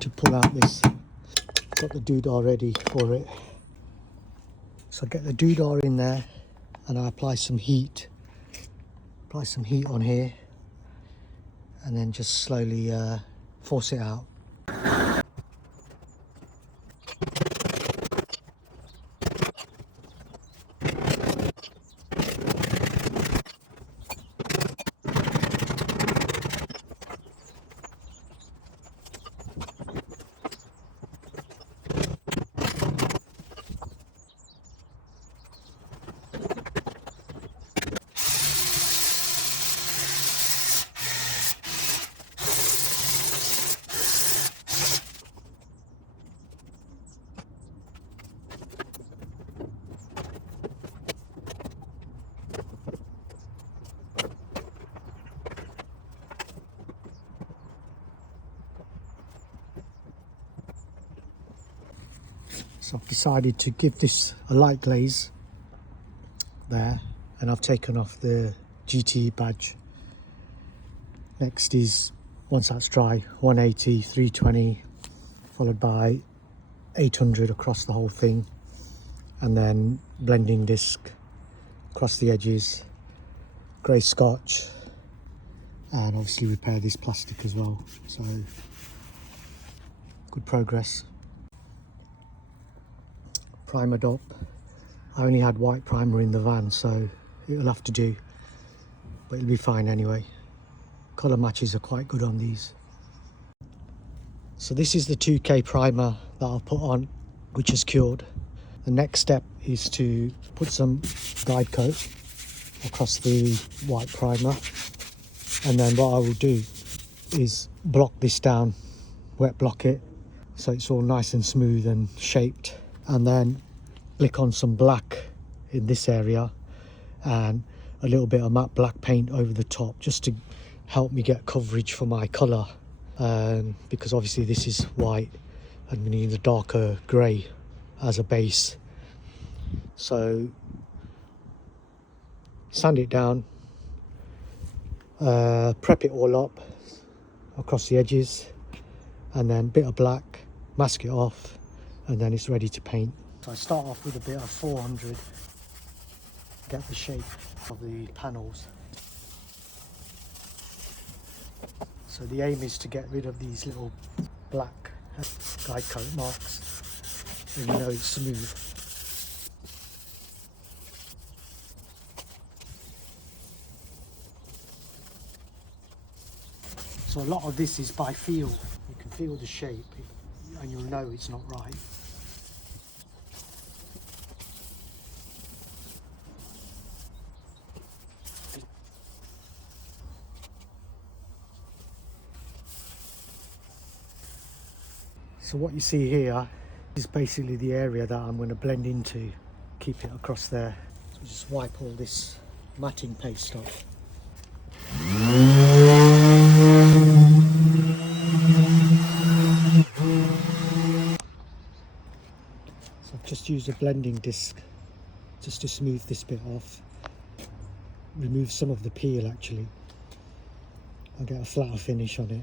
to pull out this. Got the doodah ready for it. So I get the doodah in there and I apply some heat. Apply some heat on here and then just slowly force it out. So I've decided to give this a light glaze there, and I've taken off the GTi badge. Next is, once that's dry, 180, 320, followed by 800 across the whole thing, and then blending disc across the edges, grey scotch, and obviously repair this plastic as well. So good progress. Primered up. I only had white primer in the van, so it'll have to do, but it'll be fine anyway. Colour matches are quite good on these. So this is the 2K primer that I'll put on, which is cured. The next step is to put some guide coat across the white primer, and then what I will do is block this down, wet block it so it's all nice and smooth and shaped, and then flick on some black in this area and a little bit of matte black paint over the top, just to help me get coverage for my colour, because obviously this is white and we need a darker grey as a base. So sand it down, prep it all up across the edges, and then bit of black, mask it off, and then it's ready to paint. So I start off with a bit of 400, get the shape of the panels. So the aim is to get rid of these little black guide coat marks, and you know it's smooth. So a lot of this is by feel. You can feel the shape and you'll know it's not right. So what you see here is basically the area that I'm going to blend into, keep it across there. So just wipe all this matting paste off. So I've just used a blending disc just to smooth this bit off, remove some of the peel actually. I'll get a flatter finish on it.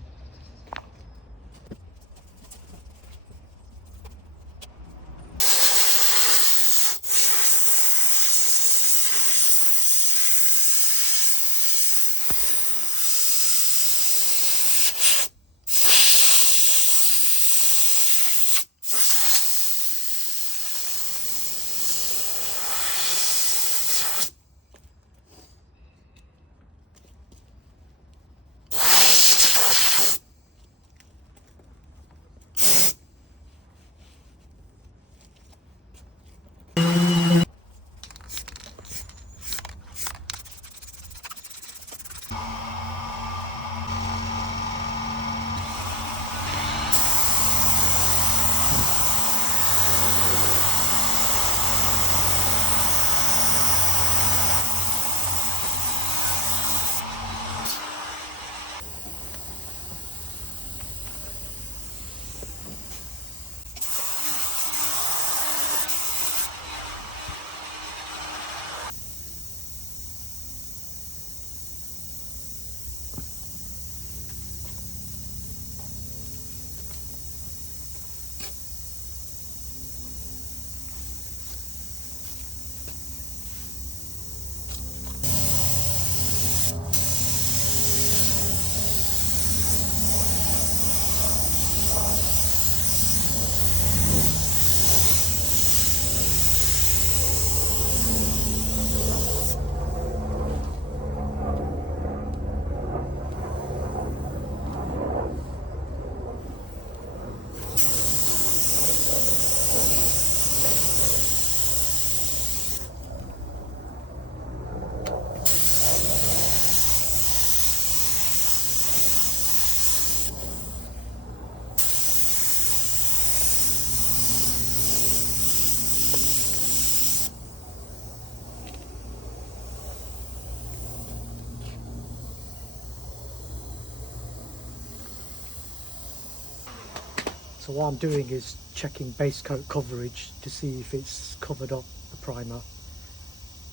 So what I'm doing is checking base coat coverage to see if it's covered up the primer,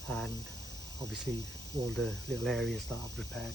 and obviously all the little areas that I've repaired.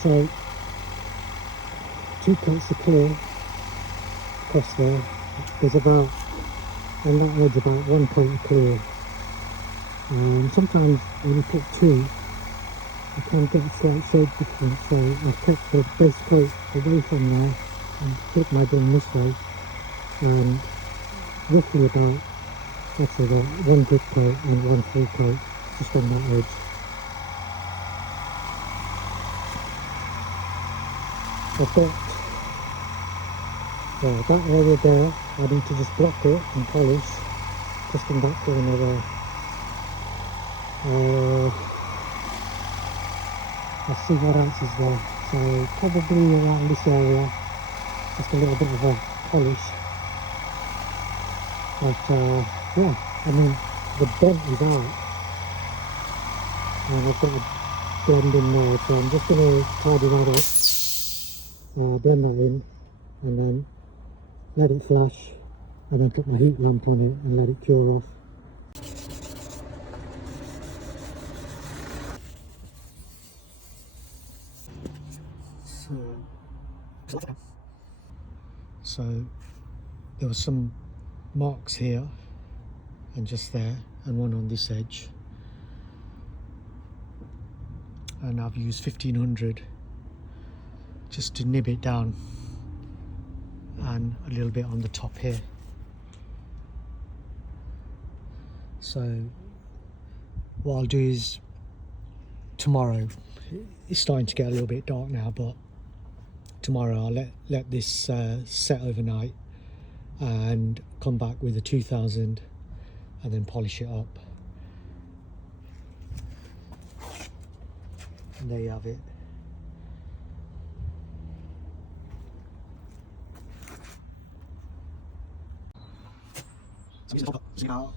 So 2 coats are clear across there. There's about, on that edge, about 1 coat of clear. Sometimes when you put 2, you can get a slight shade difference, so I've kept the base coat away from there and kept my gun this way, and roughly about, let's say, about 1 good coat and 1 full coat just on that edge. I've got that area there. I need to just block it and polish, just in that corner there. Let's see what else is there. So probably around this area, just a little bit of a polish. But yeah, I mean, the bend is out, and I've got a blend in there, so I'm just going to tidy that up. Blend that in, and then let it flash, and then put my heat lamp on it and let it cure off. So there were some marks here and just there, and one on this edge, and I've used 1500 just to nib it down, and a little bit on the top here. So what I'll do is tomorrow, it's starting to get a little bit dark now, but tomorrow I'll let this set overnight and come back with a 2000 and then polish it up. And there you have it. Out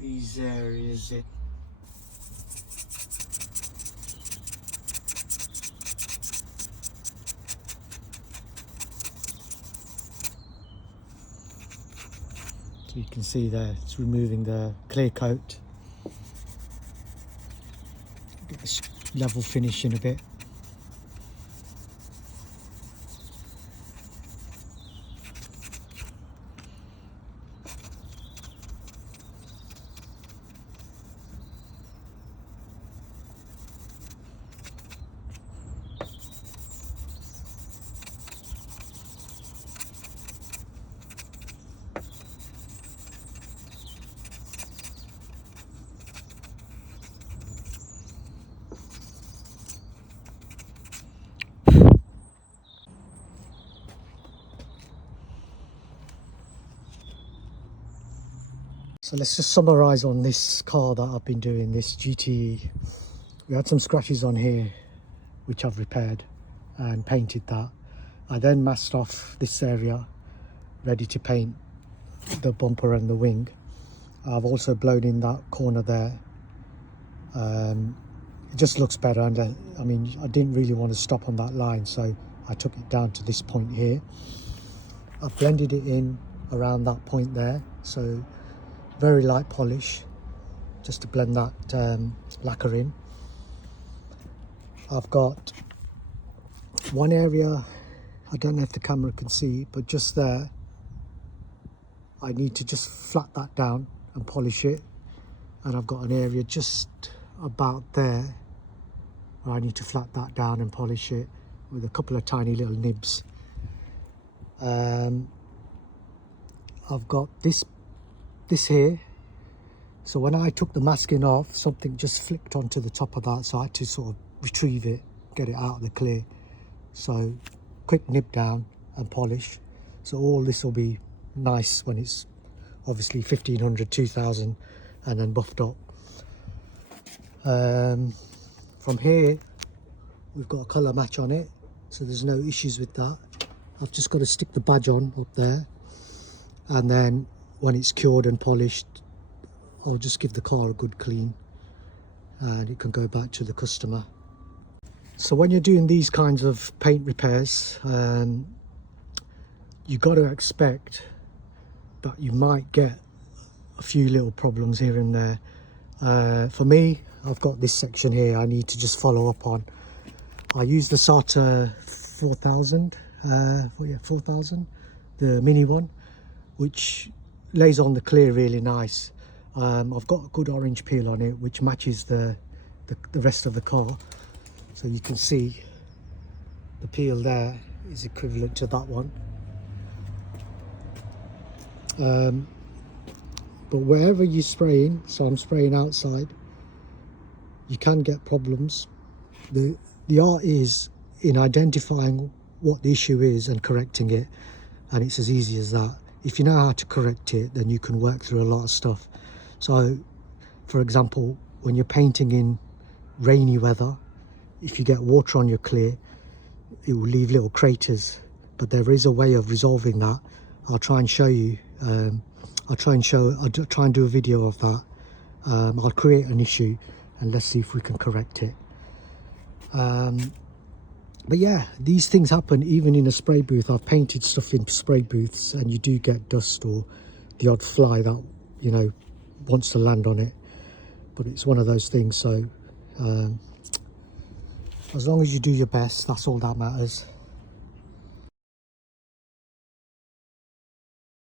these areas, so you can see there, it's removing the clear coat. Get this level finish in a bit. So let's just summarize on this car that I've been doing, this GTe. We had some scratches on here which I've repaired and painted that. I then masked off this area, ready to paint the bumper and the wing. I've also blown in that corner there. It just looks better, and I mean, I didn't really want to stop on that line, so I took it down to this point here. I've blended it in around that point there, so very light polish just to blend that lacquer in. I've got one area, I don't know if the camera can see, but just there I need to just flat that down and polish it, and I've got an area just about there where I need to flat that down and polish it with a couple of tiny little nibs. I've got this here, so when I took the masking off, something just flicked onto the top of that, so I had to sort of retrieve it, get it out of the clear. So quick nib down and polish, so all this will be nice when it's obviously 1500, 2000 and then buffed up. From here we've got a colour match on it, so there's no issues with that. I've just got to stick the badge on up there, and then when it's cured and polished, I'll just give the car a good clean and it can go back to the customer. So when you're doing these kinds of paint repairs, you've got to expect that you might get a few little problems here and there. For me, I've got this section here I need to just follow up on. I use the SATA 4000, 4000, the mini one, which lays on the clear really nice. I've got a good orange peel on it which matches the rest of the car, so you can see the peel there is equivalent to that one. But wherever you're spraying, so I'm spraying outside, you can get problems. The art is in identifying what the issue is and correcting it, and it's as easy as that. If you know how to correct it, then you can work through a lot of stuff. So for example, when you're painting in rainy weather, if you get water on your clear, it will leave little craters, but there is a way of resolving that. I'll try and show you. I'll try and do a video of that. I'll create an issue and let's see if we can correct it. But yeah, these things happen even in a spray booth. I've painted stuff in spray booths and you do get dust or the odd fly that, you know, wants to land on it, but it's one of those things. So as long as you do your best, that's all that matters.